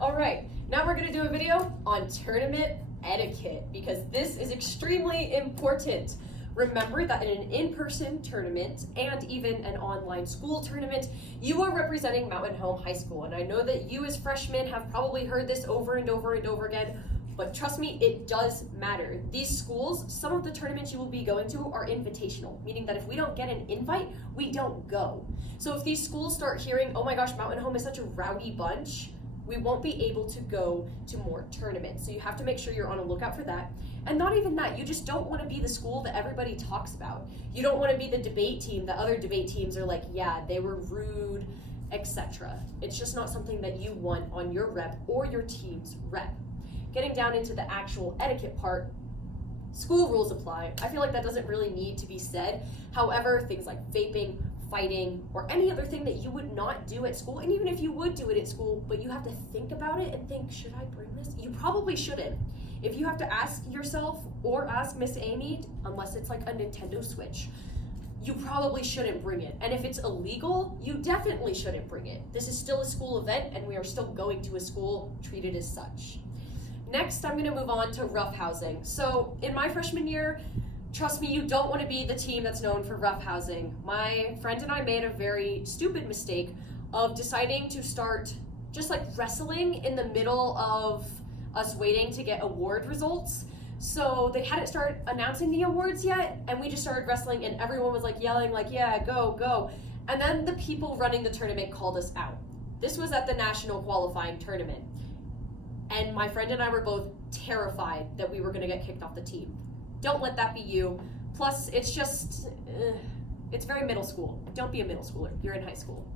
All right, now we're gonna do a video on tournament etiquette because this is extremely important. Remember that in an in-person tournament and even an online school tournament, you are representing Mountain Home High School. And I know that you as freshmen have probably heard this over and over and over again, but trust me, it does matter. These schools, some of the tournaments you will be going to are invitational, meaning that if we don't get an invite, we don't go. So if these schools start hearing, oh my gosh, Mountain Home is such a rowdy bunch, we won't be able to go to more tournaments. So you have to make sure you're on a lookout for that. And not even that, you just don't want to be the school that everybody talks about. You don't want to be the debate team that other debate teams are like, yeah, they were rude, etc. It's just not something that you want on your rep or your team's rep. Getting down into the actual etiquette part, school rules apply. I feel like that doesn't really need to be said. However, things like vaping, fighting, or any other thing that you would not do at school, and even if you would do it at school, but you have to think about it and think, should I bring this? You probably shouldn't. If you have to ask yourself or ask Miss Amy, unless it's like a Nintendo Switch, you probably shouldn't bring it. And if it's illegal, you definitely shouldn't bring it. This is still a school event, and we are still going to a school, treated as such. Next, I'm gonna move on to roughhousing. So in my freshman year, trust me, you don't want to be the team that's known for roughhousing. My friend and I made a very stupid mistake of deciding to start just like wrestling in the middle of us waiting to get award results. So they hadn't started announcing the awards yet, and we just started wrestling, and everyone was like yelling like, yeah, go, go. And then the people running the tournament called us out. This was at the national qualifying tournament. And my friend and I were both terrified that we were gonna get kicked off the team. Don't let that be you. Plus, it's just, it's very middle school. Don't be a middle schooler. You're in high school.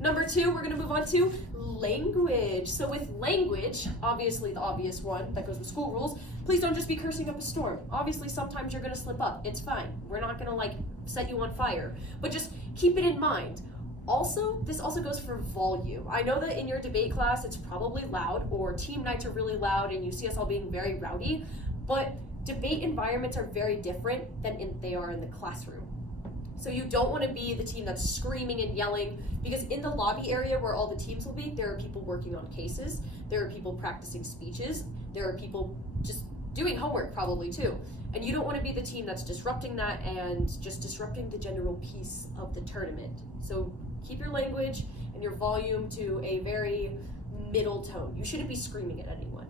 Number 2, we're gonna move on to language. So with language, obviously the obvious one that goes with school rules, please don't just be cursing up a storm. Obviously, sometimes you're gonna slip up. It's fine. We're not gonna like set you on fire, but just keep it in mind. Also, this also goes for volume. I know that in your debate class, it's probably loud, or team nights are really loud and you see us all being very rowdy, but debate environments are very different than they are in the classroom. So you don't want to be the team that's screaming and yelling, because in the lobby area where all the teams will be, there are people working on cases, there are people practicing speeches, there are people just doing homework probably too. And you don't want to be the team that's disrupting that and just disrupting the general peace of the tournament. So keep your language and your volume to a very middle tone. You shouldn't be screaming at anyone.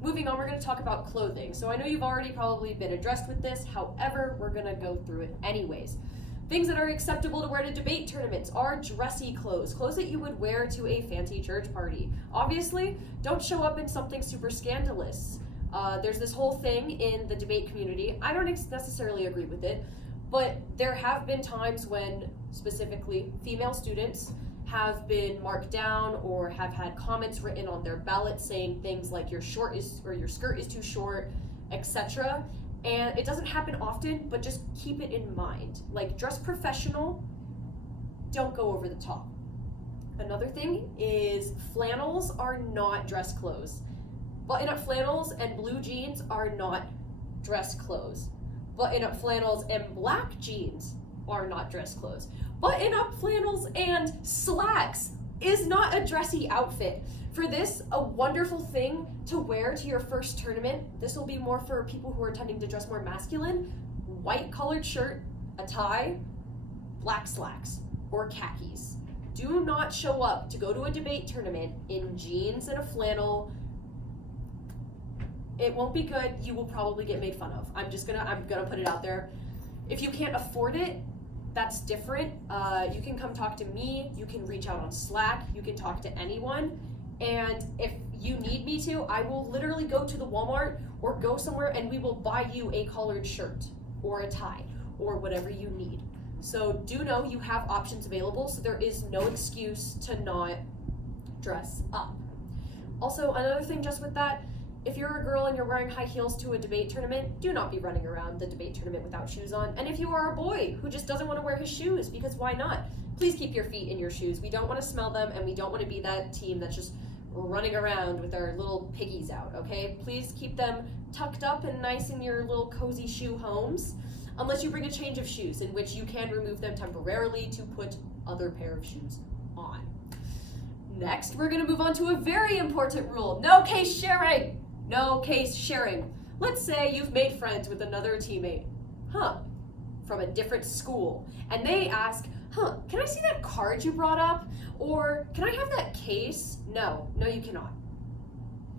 Moving on, we're going to talk about clothing. So I know you've already probably been addressed with this, however, we're going to go through it anyways. Things that are acceptable to wear to debate tournaments are dressy clothes, clothes that you would wear to a fancy church party. Obviously, don't show up in something super scandalous. There's this whole thing in the debate community. I don't necessarily agree with it, but there have been times when specifically female students have been marked down or have had comments written on their ballot saying things like your skirt is too short, etc. And it doesn't happen often, but just keep it in mind. Like, dress professional, don't go over the top. Another thing is flannels are not dress clothes. Button-up flannels and blue jeans are not dress clothes. Button-up flannels and black jeans are not dress clothes. Button-up flannels and slacks is not a dressy outfit. For this, a wonderful thing to wear to your first tournament, this will be more for people who are tending to dress more masculine, white colored shirt, a tie, black slacks, or khakis. Do not show up to go to a debate tournament in jeans and a flannel. It won't be good. You will probably get made fun of. I'm gonna put it out there. If you can't afford it, that's different. You can come talk to me. You can reach out on Slack. You can talk to anyone. And if you need me to, I will literally go to the Walmart or go somewhere and we will buy you a collared shirt or a tie or whatever you need. So do know you have options available, so there is no excuse to not dress up. Also, another thing just with that, if you're a girl and you're wearing high heels to a debate tournament, do not be running around the debate tournament without shoes on. And if you are a boy who just doesn't want to wear his shoes, because why not? Please keep your feet in your shoes. We don't want to smell them, and we don't want to be that team that's just running around with our little piggies out, okay? Please keep them tucked up and nice in your little cozy shoe homes, unless you bring a change of shoes, in which you can remove them temporarily to put other pair of shoes on. Next, we're gonna move on to a very important rule. No case sharing. No case sharing. Let's say you've made friends with another teammate, from a different school, and they ask, can I see that card you brought up? Or can I have that case? No, you cannot.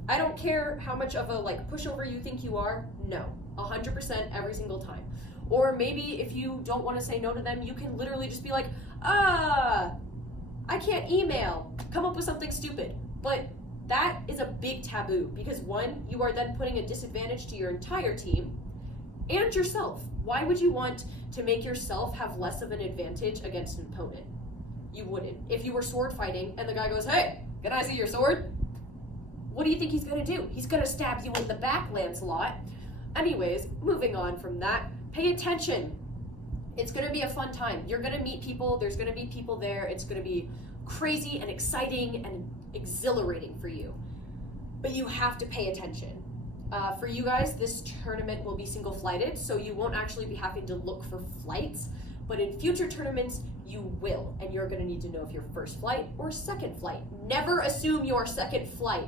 I don't care how much of a pushover you think you are. No, 100% every single time. Or maybe if you don't want to say no to them, you can literally just be like, I can't email. Come up with something stupid. But that is a big taboo because one, you are then putting a disadvantage to your entire team and yourself. Why would you want to make yourself have less of an advantage against an opponent? You wouldn't. If you were sword fighting and the guy goes, hey, can I see your sword? What do you think he's gonna do? He's gonna stab you in the back, Lancelot. Anyways, moving on from that, pay attention. It's gonna be a fun time. You're gonna meet people, there's gonna be people there, it's gonna be crazy and exciting and exhilarating for you. But you have to pay attention. For you guys, this tournament will be single-flighted, so you won't actually be having to look for flights, but in future tournaments, you will, and you're gonna need to know if you're first flight or second flight. Never assume you're second flight.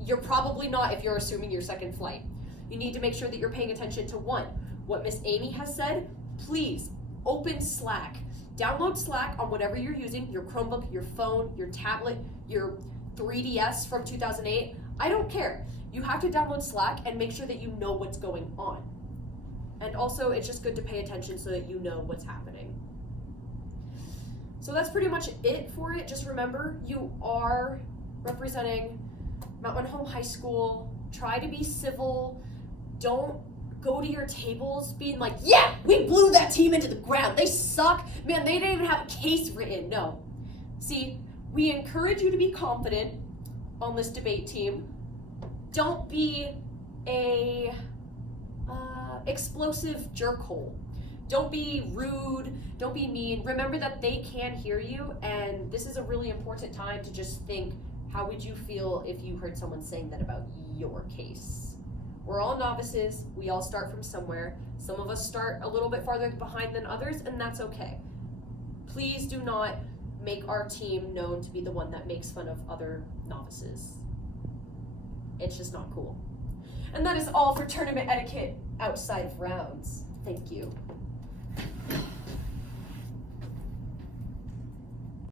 You're probably not if you're assuming you're second flight. You need to make sure that you're paying attention to one, what Miss Amy has said. Please open Slack. Download Slack on whatever you're using, your Chromebook, your phone, your tablet, your 3DS from 2008. I don't care. You have to download Slack and make sure that you know what's going on. And also, it's just good to pay attention so that you know what's happening. So that's pretty much it for it. Just remember, you are representing Mount Wenhome High School. Try to be civil. Don't go to your tables being like, yeah, we blew that team into the ground. They suck. Man, they didn't even have a case written. No. See, we encourage you to be confident on this debate team. Don't be a explosive jerkhole. Don't be rude. Don't be mean. Remember that they can hear you, and this is a really important time to just think, how would you feel if you heard someone saying that about your case? We're all novices. We all start from somewhere. Some of us start a little bit farther behind than others, and that's okay. Please do not make our team known to be the one that makes fun of other novices. It's just not cool. And that is all for tournament etiquette outside of rounds. Thank you.